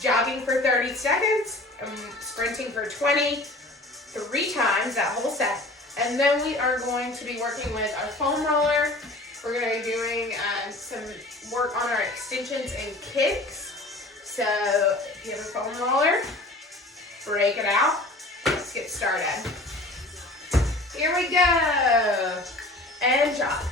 jogging for 30 seconds, sprinting for 20, 3 times that whole set. And then we are going to be working with our foam roller. We're going to be doing some work on our extensions and kicks. So if you have a foam roller, break it out. Let's get started. Here we go. And jog.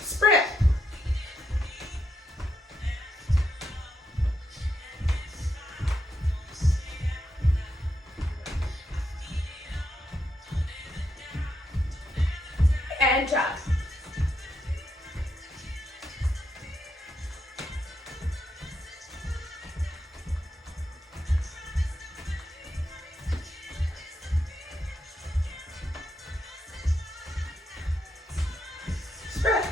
Sprint. And jog. Sprint.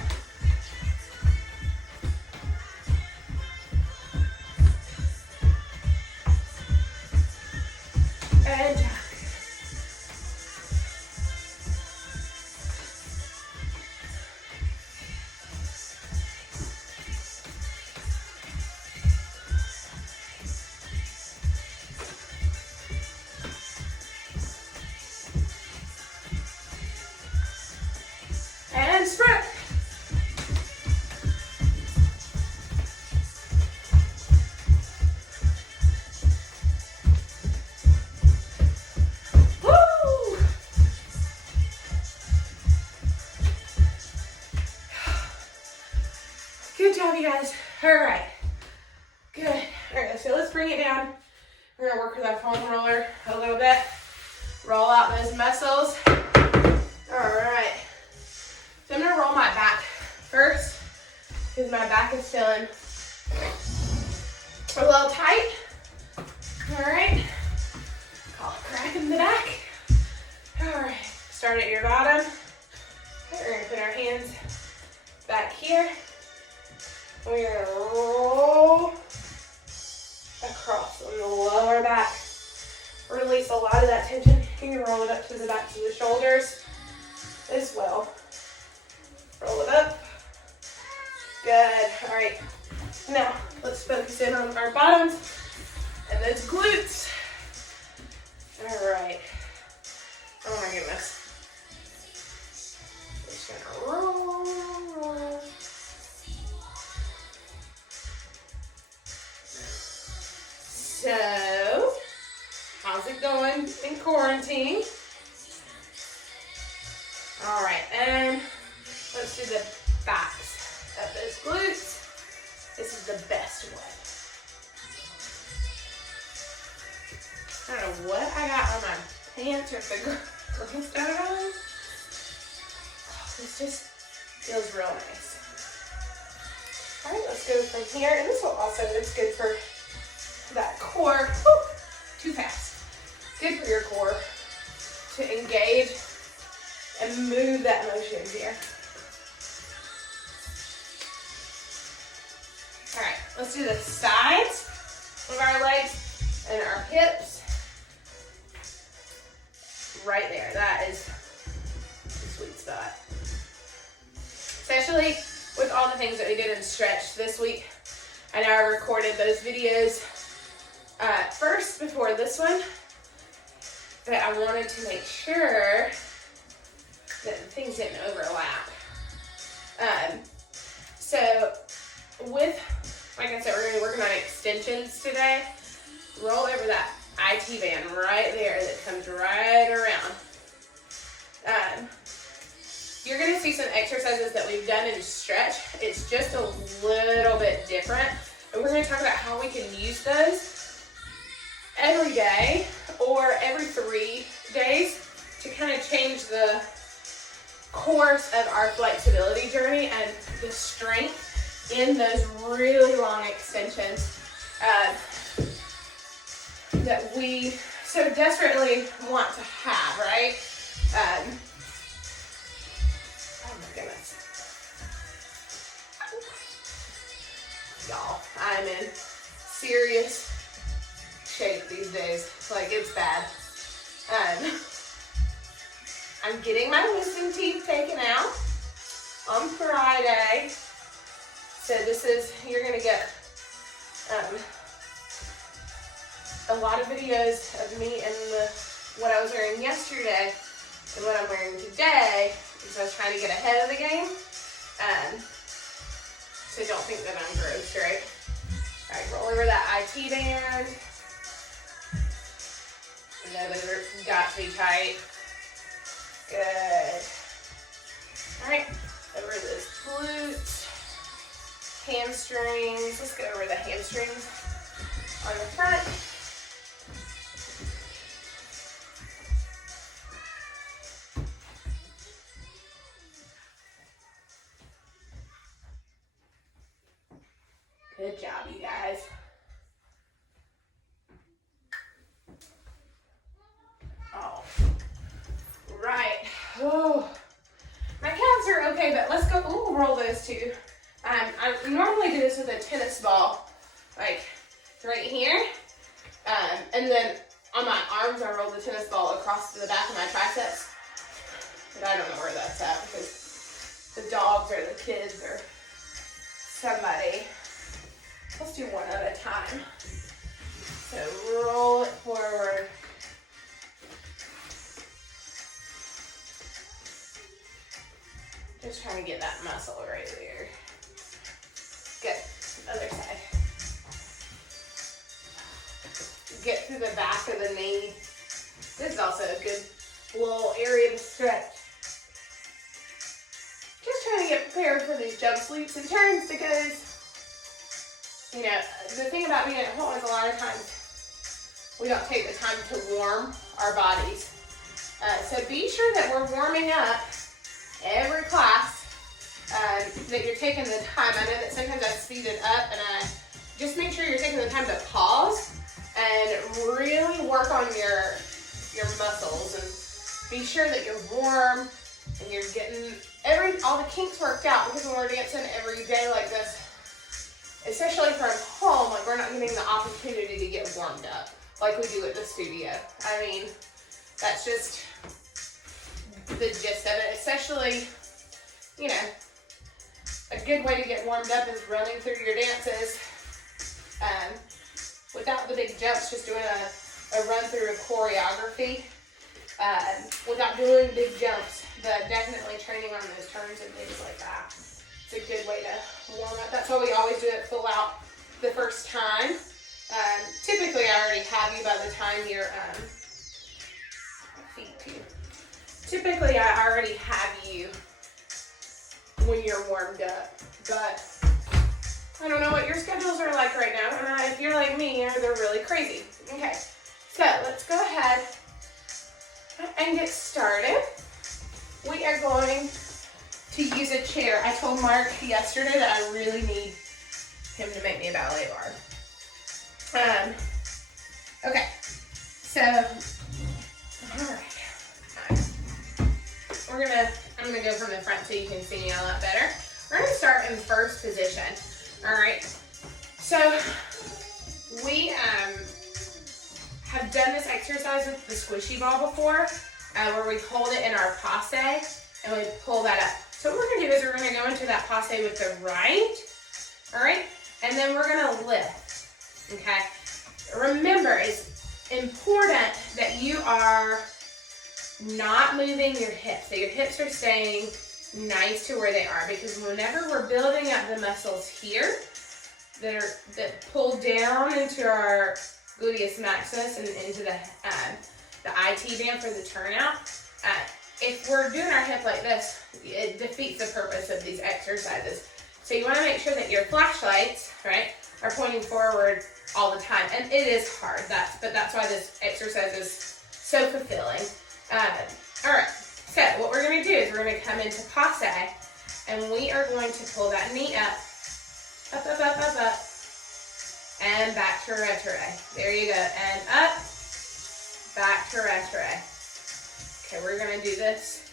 And jog. And sprint. Woo! Good job, you guys. All right. Good. All right, so let's bring it down. We're gonna work with our foam roller a little bit. Roll out those muscles. All right. So I'm gonna roll my back first because my back is feeling a little tight. All right. Call it crack in the back. All right. Start at your bottom. We're gonna put our hands back here. We're gonna roll across on the lower back. Release a lot of that tension. You can roll it up to the backs of the shoulders as well. Roll it up. Good. All right. Now, let's focus in on our bottoms and those glutes. All right. Oh my goodness. Just gonna roll. So, how's it going in quarantine? All right, and let's do the backs of those glutes. This is the best way. I don't know what I got on my pants or if the girls got it on. Oh, this just feels real nice. All right, let's go from here. And this will also, it's good for that core. Whew, too fast. Good for your core to engage and move that motion here. All right, let's do the sides of our legs and our hips. Right there, that is the sweet spot. Especially with all the things that we did in stretch this week. I know I recorded those videos first before this one, but I wanted to make sure that things didn't overlap. So with, like I said, we're going to be working on extensions today. Roll over that IT band right there that comes right around. You're going to see some exercises that we've done in stretch. It's just a little bit different. And we're going to talk about how we can use those every day or every 3 days to kind of change the course of our flexibility journey and the strength in those really long extensions that we so desperately want to have, right? Oh my goodness. Y'all, I'm in serious these days. Like, it's bad. I'm getting my wisdom teeth taken out on Friday. So this is, you're gonna get a lot of videos of me and what I was wearing yesterday and what I'm wearing today, because I was trying to get ahead of the game. So don't think that I'm gross, right? All right, roll over that IT band. I know those are got to be tight. Good. All right, over those glutes, hamstrings. Let's go over the hamstrings on the front. Good job, you guys. All right. Oh, my calves are okay, but let's go. Ooh, roll those two. I normally do this with a tennis ball, like right here, and then on my arms I roll the tennis ball across the back of my triceps. But I don't know where that's at because the dogs or the kids or somebody. Let's do one at a time. So roll it forward. Just trying to get that muscle right there. Good. Other side. Get through the back of the knee. This is also a good little area to stretch. Just trying to get prepared for these jumps, leaps, and turns because, you know, the thing about being at home is a lot of times we don't take the time to warm our bodies. So be sure that we're warming up every class, that you're taking the time. I know that sometimes I speed it up, and I just make sure you're taking the time to pause and really work on your muscles, and be sure that you're warm and you're getting all the kinks worked out, because when we're dancing every day like this, especially from home, like we're not getting the opportunity to get warmed up like we do at the studio. I mean, that's just the gist of it. Especially, you know, a good way to get warmed up is running through your dances without the big jumps, just doing a run through a choreography without doing big jumps, but definitely training on those turns and things like that. It's a good way to warm up. That's why we always do it full out the first time. Typically, I already have you by the time you're feet too. Typically, I already have you when you're warmed up, but I don't know what your schedules are like right now. If you're like me, they're really crazy. Okay, so let's go ahead and get started. We are going to use a chair. I told Mark yesterday that I really need him to make me a ballet bar. Okay, so, all right. I'm gonna go from the front so you can see me a lot better. We're gonna start in first position. All right. So we have done this exercise with the squishy ball before, where we hold it in our passe and we pull that up. So what we're gonna do is we're gonna go into that passe with the right. All right, and then we're gonna lift. Okay. Remember, it's important that you are not moving your hips, that your hips are staying nice to where they are, because whenever we're building up the muscles here that pull down into our gluteus maximus and into the IT band for the turnout, if we're doing our hip like this, it defeats the purpose of these exercises. So you want to make sure that your flashlights, right, are pointing forward all the time. And it is hard, but that's why this exercise is so fulfilling. All right, so what we're going to do is we're going to come into passe, and we are going to pull that knee up, up, and back to retro. There you go, and up, back to retro. Okay, we're going to do this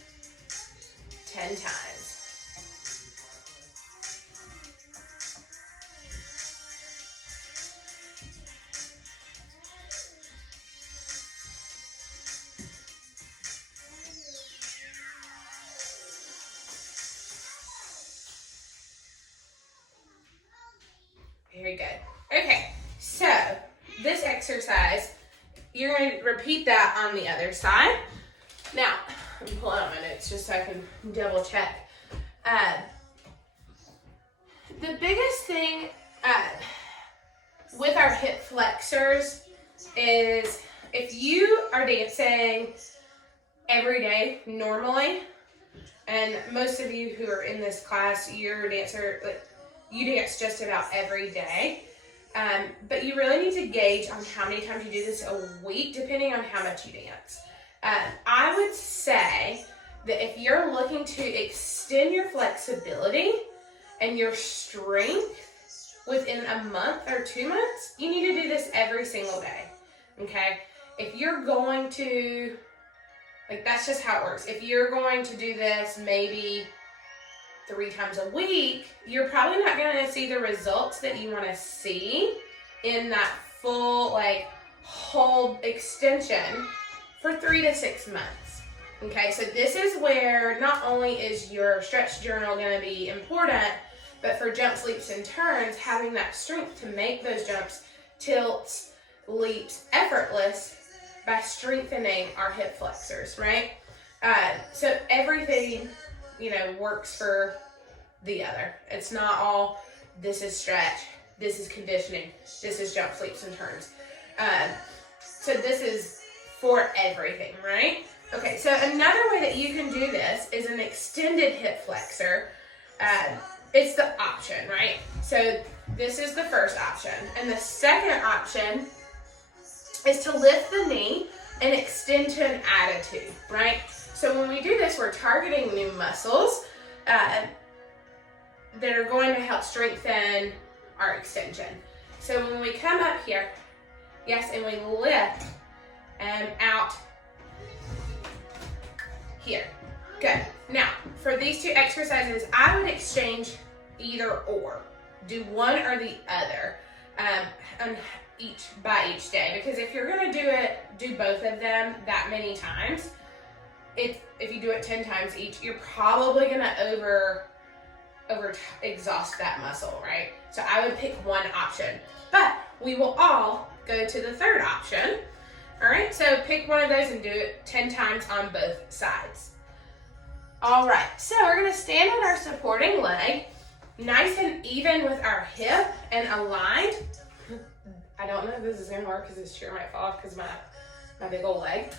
10 times. Very good. Okay, so this exercise, you're going to repeat that on the other side. Now, I'm pulling out my notes just so I can double check. The biggest thing with our hip flexors is if you are dancing every day normally, and most of you who are in this class, you're a dancer, you dance just about every day. But you really need to gauge on how many times you do this a week, depending on how much you dance. I would say that if you're looking to extend your flexibility and your strength within a month or 2 months, you need to do this every single day, okay? If you're going to, that's just how it works. If you're going to do this maybe 3 times a week, you're probably not going to see the results that you want to see in that full, whole extension for 3 to 6 months. Okay, so this is where not only is your stretch journal going to be important, but for jumps, leaps, and turns, having that strength to make those jumps, tilts, leaps effortless by strengthening our hip flexors, right? So everything, works for the other. It's not all, this is stretch, this is conditioning, this is jumps, leaps, and turns. So this is for everything, right? Okay, so another way that you can do this is an extended hip flexor. It's the option, right? So this is the first option. And the second option is to lift the knee and extend to an attitude, right? So when we do this, we're targeting new muscles that are going to help strengthen our extension. So when we come up here, yes, and we lift out here. Good. Now, for these 2 exercises, I would exchange either or. Do one or the other each day. Because if you're going to do both of them that many times, if you do it 10 times each, you're probably going to over exhaust that muscle, right? So I would pick one option. But we will all go to the third option. All right, so pick one of those and do it 10 times on both sides. All right, so we're gonna stand on our supporting leg, nice and even with our hip and aligned. I don't know if this is gonna work because this chair might fall off because my big old leg.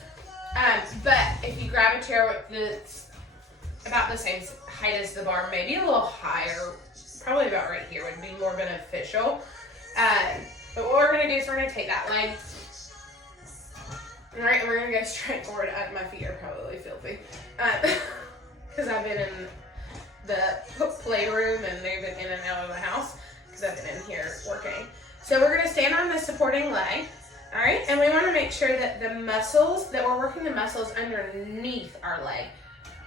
But if you grab a chair that's about the same height as the bar, maybe a little higher, probably about right here would be more beneficial. But what we're gonna do is we're gonna take that leg. All right, and we're gonna go straight forward. My feet are probably filthy because I've been in the playroom and they've been in and out of the house because I've been in here working. So we're gonna stand on the supporting leg, all right? And we wanna make sure that we're working the muscles underneath our leg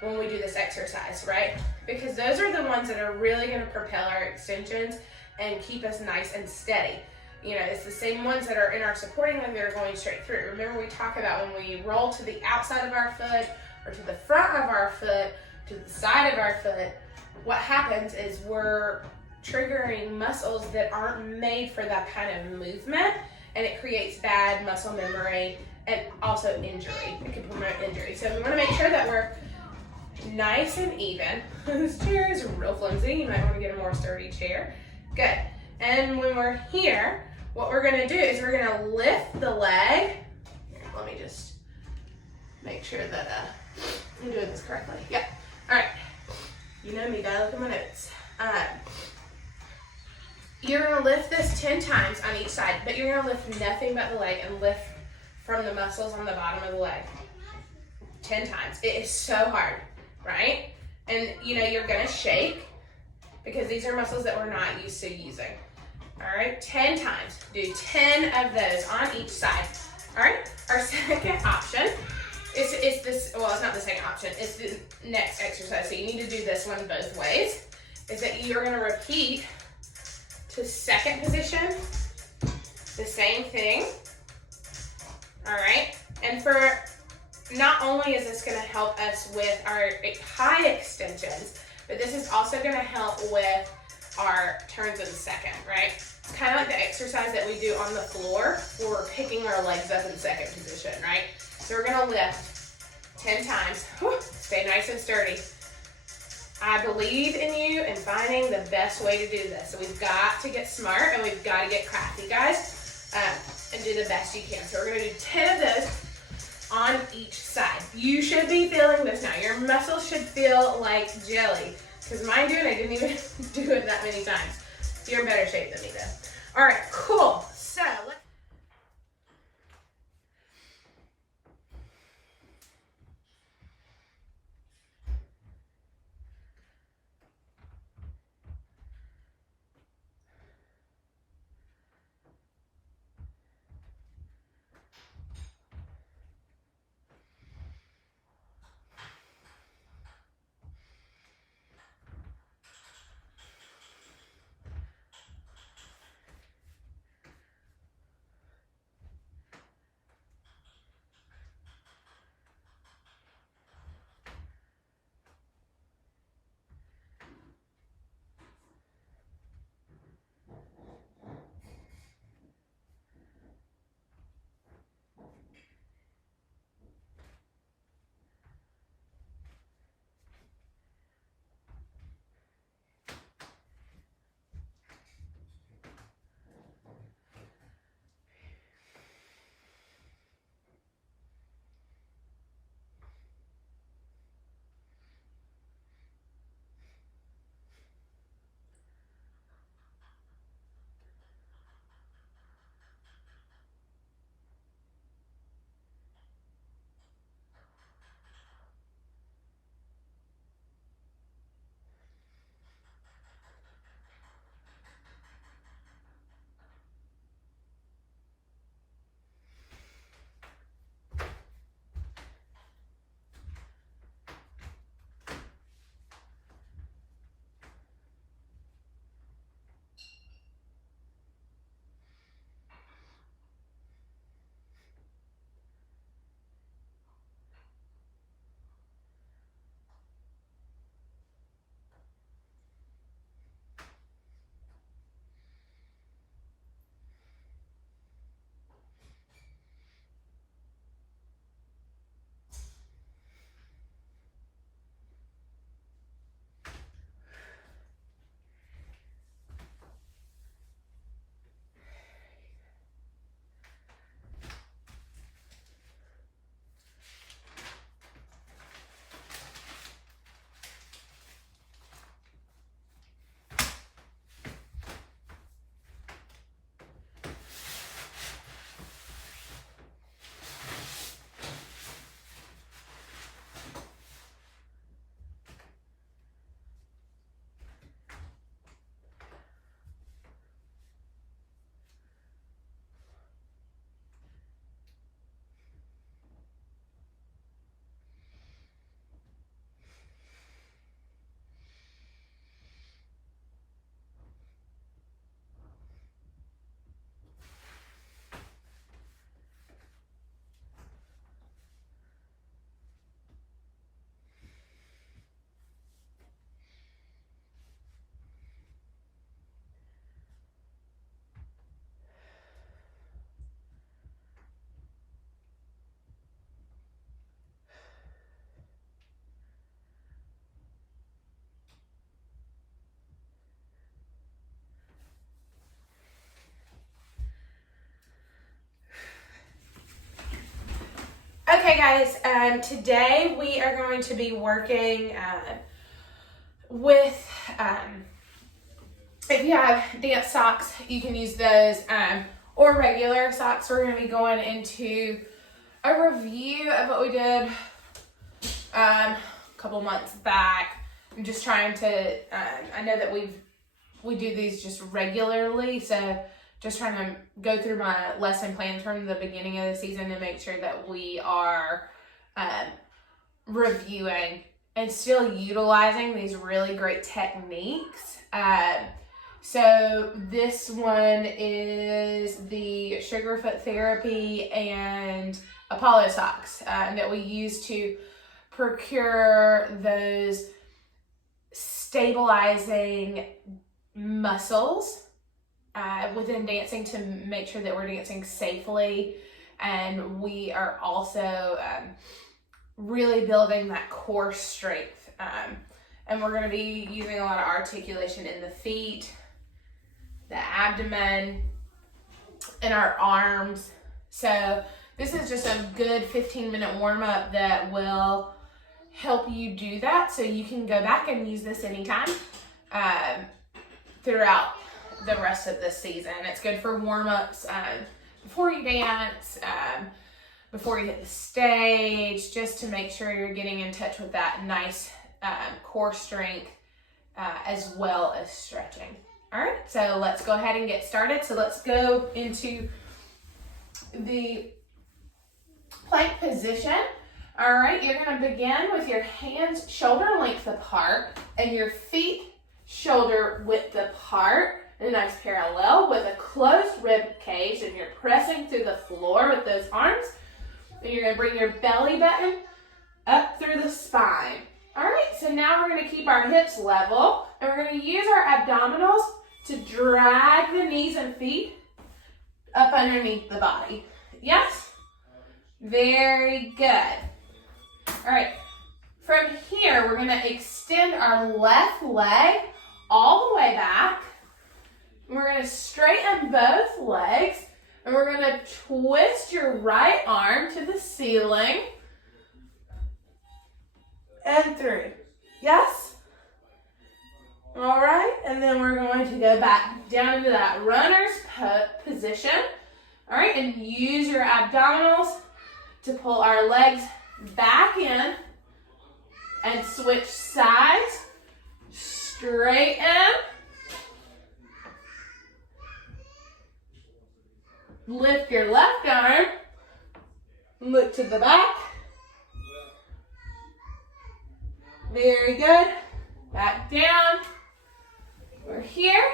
when we do this exercise, right? Because those are the ones that are really gonna propel our extensions and keep us nice and steady. It's the same ones that are in our supporting leg that are going straight through. Remember we talk about when we roll to the outside of our foot or to the front of our foot, to the side of our foot, what happens is we're triggering muscles that aren't made for that kind of movement, and it creates bad muscle memory and also injury. It can promote injury. So we want to make sure that we're nice and even. This chair is real flimsy. You might want to get a more sturdy chair. Good. And when we're here, what we're gonna do is we're gonna lift the leg. Here, let me just make sure that I'm doing this correctly. Yep. All right. You know me, gotta look at my notes. You're gonna lift this 10 times on each side, but you're gonna lift nothing but the leg and lift from the muscles on the bottom of the leg. 10 times. It is so hard, right? And you're gonna shake because these are muscles that we're not used to using. All right, 10 times. Do 10 of those on each side. All right, our second option is this, well, it's not the second option, it's the next exercise. So you need to do this one both ways, is that you're gonna repeat to second position, the same thing. All right, and for not only is this gonna help us with our high extensions, but this is also gonna help with our turns in second, right? It's kind of like the exercise that we do on the floor where we're picking our legs up in second position, right? So we're gonna lift 10 times. Whew, stay nice and sturdy. I believe in you and finding the best way to do this. So we've got to get smart and we've got to get crafty, guys, and do the best you can. So we're gonna do 10 of those on each side. You should be feeling this now. Your muscles should feel like jelly. Because mine do, and I didn't even do it that many times. You're in better shape than me though. All right, cool. So let's okay, guys, today we are going to be working with, if you have dance socks, you can use those, or regular socks. We're going to be going into a review of what we did a couple months back. I'm just trying to, I know that we do these just regularly, so just trying to go through my lesson plan from the beginning of the season to make sure that we are reviewing and still utilizing these really great techniques. So this one is the Sugarfoot Therapy and Apollo socks that we use to procure those stabilizing muscles within dancing to make sure that we're dancing safely. And we are also really building that core strength. And we're going to be using a lot of articulation in the feet, the abdomen, and our arms. So this is just a good 15-minute warm-up that will help you do that. So you can go back and use this anytime throughout the rest of the season. It's good for warm-ups before you dance, before you hit the stage, just to make sure you're getting in touch with that nice core strength as well as stretching. All right, so let's go ahead and get started. So let's go into the plank position. All right, you're gonna begin with your hands shoulder length apart and your feet shoulder width apart. A nice parallel with a closed rib cage, and you're pressing through the floor with those arms. And you're gonna bring your belly button up through the spine. All right, so now we're gonna keep our hips level, and we're gonna use our abdominals to drag the knees and feet up underneath the body. Yes? Very good. All right, from here, we're gonna extend our left leg all the way back. We're gonna straighten both legs, and we're gonna twist your right arm to the ceiling and through. Yes? All right, and then we're going to go back down into that runner's position. All right, and use your abdominals to pull our legs back in and switch sides. Straighten. Lift your left arm. Look to the back. Very good. Back down. We're here.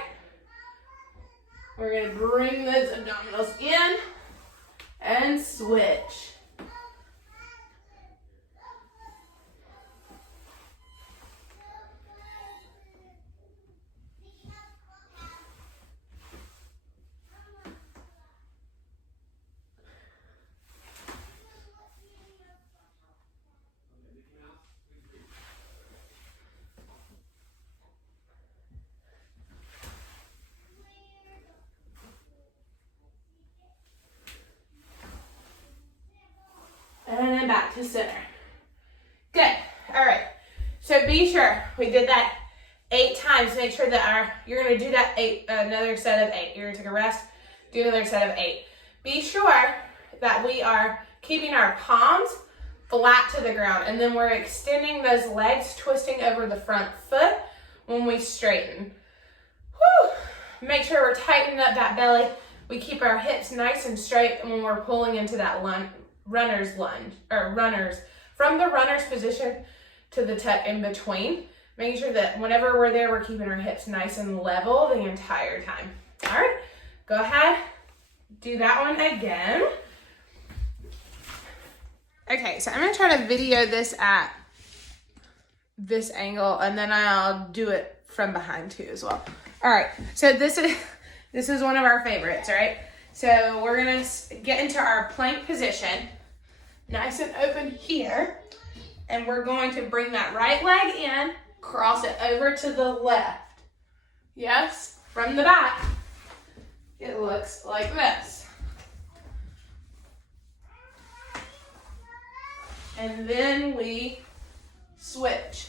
We're going to bring those abdominals in and switch. And then back to center. Good. All right. So be sure we did that 8 times. Make sure that you're going to do that another set of 8. You're going to take a rest, do another set of 8. Be sure that we are keeping our palms flat to the ground, and then we're extending those legs, twisting over the front foot when we straighten. Whew. Make sure we're tightening up that belly. We keep our hips nice and straight when we're pulling into that runner's lunge, or runners, from the runner's position to the tuck in between. Making sure that whenever we're there, we're keeping our hips nice and level the entire time. All right, go ahead, do that one again. Okay, so I'm gonna try to video this at this angle, and then I'll do it from behind too as well. All right, so this is one of our favorites, all right? So we're gonna get into our plank position, nice and open here, and we're going to bring that right leg in, cross it over to the left. Yes, from the back, it looks like this. And then we switch.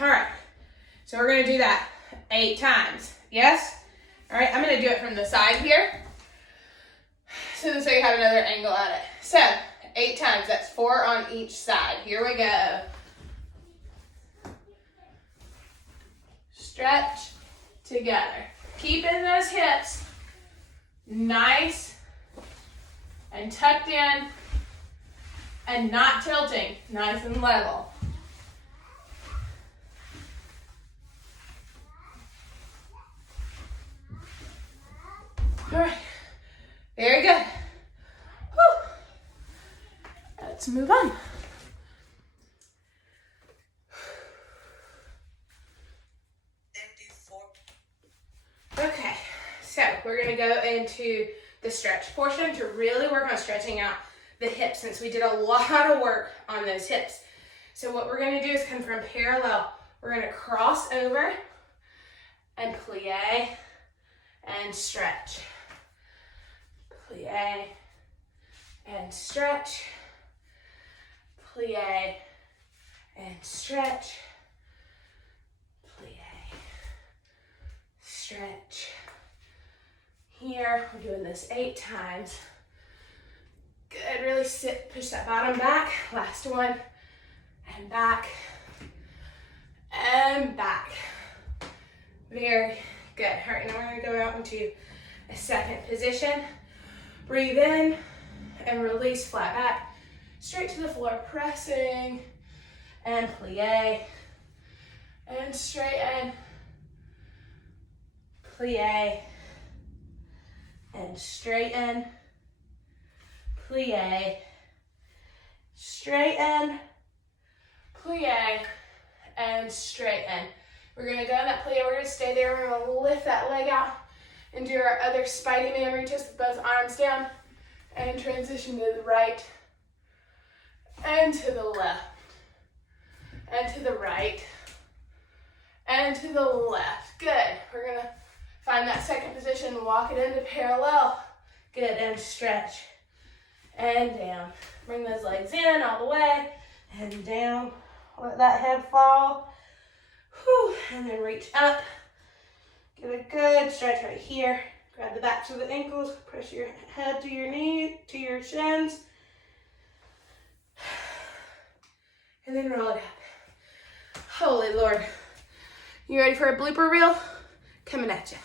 All right, so we're gonna do that 8 times, yes? All right, I'm gonna do it from the side here, so this way you have another angle at it. So, 8 times, that's 4 on each side. Here we go. Stretch together. Keeping those hips nice and tucked in and not tilting, nice and level. All right, very good. Whew. Let's move on. we're gonna go into the stretch portion to really work on stretching out the hips since we did a lot of work on those hips. So what we're gonna do is come from parallel. We're gonna cross over and plie and stretch. Plie and stretch. Plie and stretch. Plie. Stretch. Here, we're doing this 8 times. Good, really sit, push that bottom back. Last one, and back, and back. Very good. All right, now we're gonna go out into a second position. Breathe in and release, flat back, straight to the floor, pressing, and plie, and straighten, plie, and straighten, plie, straighten, plie, and straighten. We're gonna go in that plie, we're gonna stay there, we're gonna lift that leg out and do our other Spider-Man reaches with both arms down and transition to the right and to the left and to the right and to the left. Good. We're gonna find that second position, walk it into parallel. Good, and stretch and down. Bring those legs in all the way and down. Let that head fall. Whew. And then reach up. Get a good stretch right here. Grab the backs of the ankles. Press your head to your knee, to your shins. And then roll it up. Holy Lord. You ready for a blooper reel? Coming at you.